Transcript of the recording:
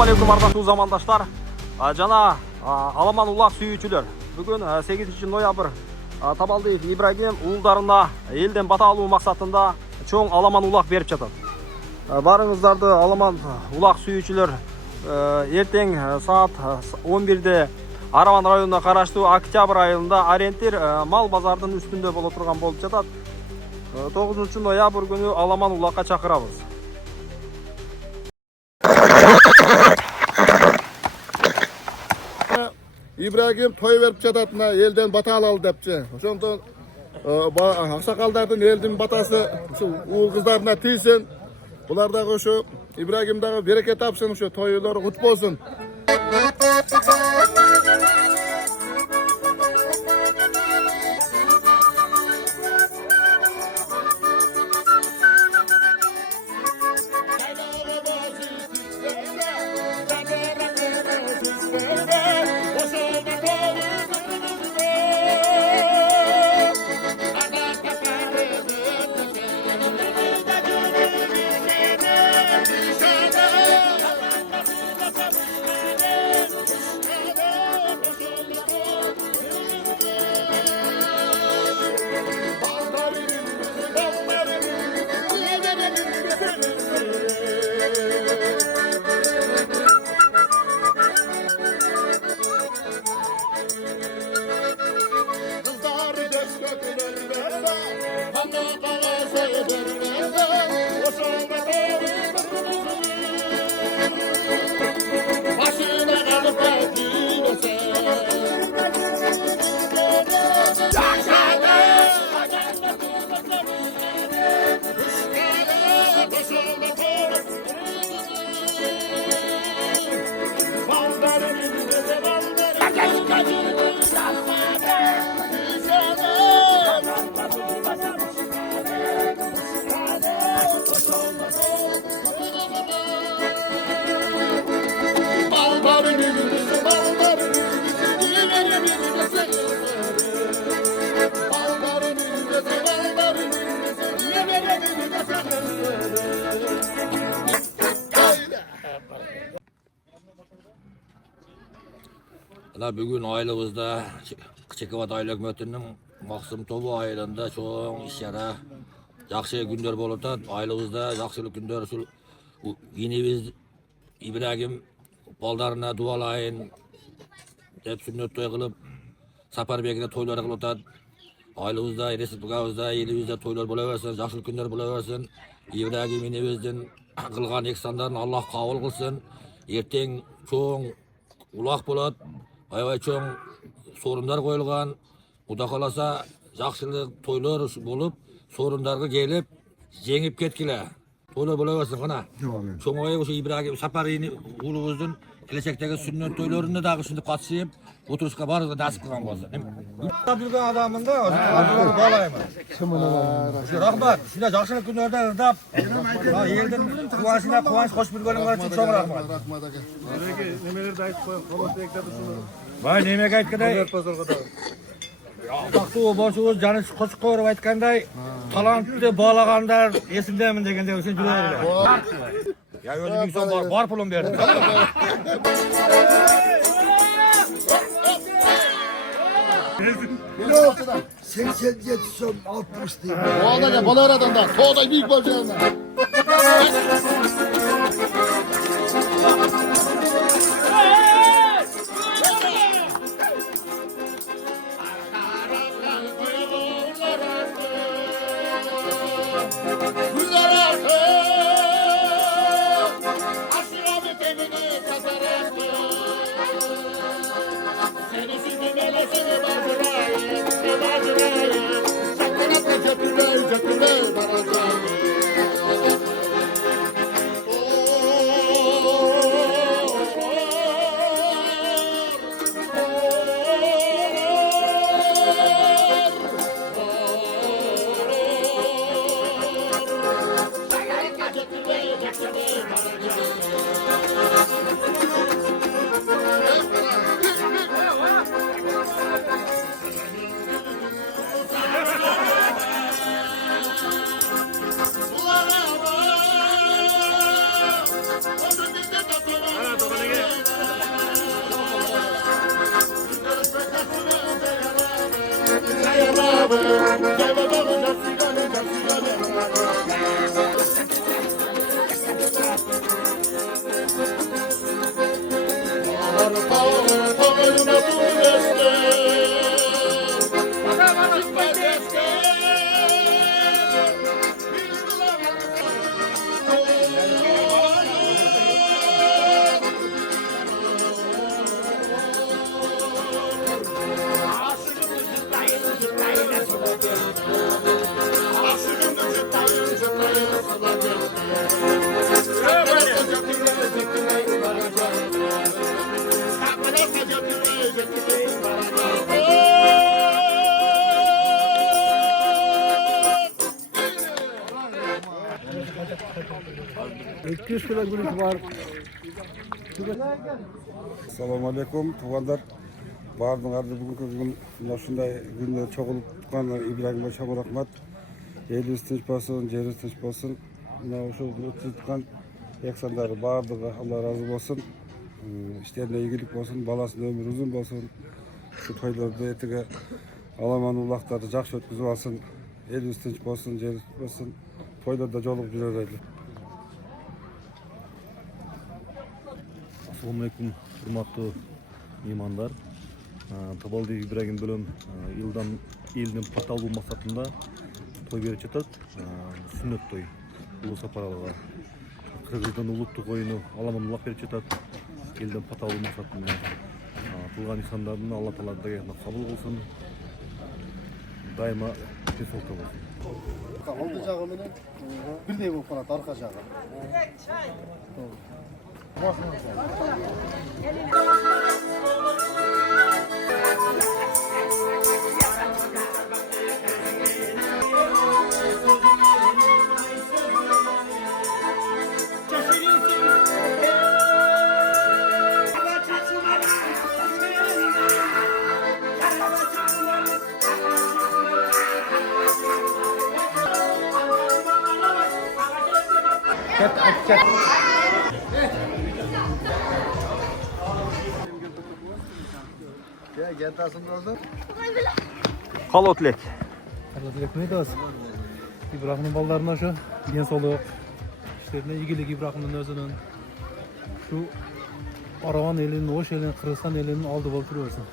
Assalamu alaikum ardaktуу замандаштар. Жана Аламан улак сүйүүчүлөр. Бүгүн 8 ноябрь Табалдиев Ибрагим уулдарына элден бата алуу максатында чоң Аламан улак берип жатат. Барыңыздарды Аламан улак сүйүүчүлөр эртең саат 11-де Араван районуна караштуу Октябрь айылында ориентир мал базардын үстүндө боло турган болуп жатат. 9 ноябрь күнү Аламан улакка чакырабыз. İbrahim toy verip çatatına elden bata alalı depçi. Ошондон аксакалдардын элдин батасы уул кыздарына тийсин. Булар дагы ошо İbrahim дагы береке тапсын, ошо тойлор кут болсун. Bugün ailемizde Çekivat Aile Hükümeti'nin Maksım Tobu aylarında çoğun iş yara yaxşı günler bolup da ailemizde yaxşılık günler yine biz İbrahim baldarına dualayın hep sünnet toy kılıp Saparbeki'de toylar kılıp da ailemizde, Respublikamızda, elimizde toylar bulaversin, yaxşılık günler bulaversin. İbrahim yine bizden kılgan eksanlarını Allah kabul kılsın. Erten çoğun ulak bolat. Aybay çoğun sorunlar koyulgan, Kuda kalasa yaxşılık toylar bolup, sorunlarga gelip, jengip ketkiler. Toylar bulaversin kana. Çoğun oya şu İbrahim Sapari'ni uluğuzun gelecekteki sünnet toylarında da şimdi katsayıp, oturuşka barızda dasip kılan bolsa. Bilgen adamında adamları bağlayayım. Rahmat, şimdi yaxşılık günlerden ırdap, elden kuvanç hoş bilgenler için çok rahmat. Nemelerdi ayıp koyun, ekledim şunu. Vay nemek aytkanday. Aqtoo boşuğuz canı qo'shiq qo'yib aytganday, talantni bolaganlar esimdamin deganda o'sha juraverlar. Ya o'zim inson bor pulim berdim. Yok, 87 son 60 değil. O anda balar adamda, toğday büyük bolacağına. Assalamu alaikum tuğanlar. Bardın ardı bugünkü gün uşunday günde çoğulup tutkan İbrahim'e çok rahmat. Eli üstünç basın, jeri üstünç basın. Uşu tutkan eksanları bardığı Allah razı olsun. İşlerine iyilik olsun, balasının ömrü uzun olsun. Şu toylarda etige alaman ulakları jakşı ötküzüp alsın. Eli üstünç basın, jeri üstünç basın. Toylarda jolup жүрöreli. Assalamualaikum hurmatlı mehmanlar. Tabaldi İbrahim bölüm yıldan elinin patalı maksatında toy berip жатат. Sünnet toy. Ulu Saparalıga. Kırgızdan uluttuk oyunu Alaman ulak berip жатат. Elden patalı maksatında. Tılgan insanların Allah Taala dayana kabul olsun. Daima tesolta olsun. Aldı jağı менен бирдей болуп калат арка жагы. Kalo tilek. Dilekini aytабыз. İbrahim'in ballarına şu денсаулық, işlerine iyilik İbrahim'in özünün şu Aravan elinin, Oş elinin, Kırgızstan elinin aldı bol turuyorsun.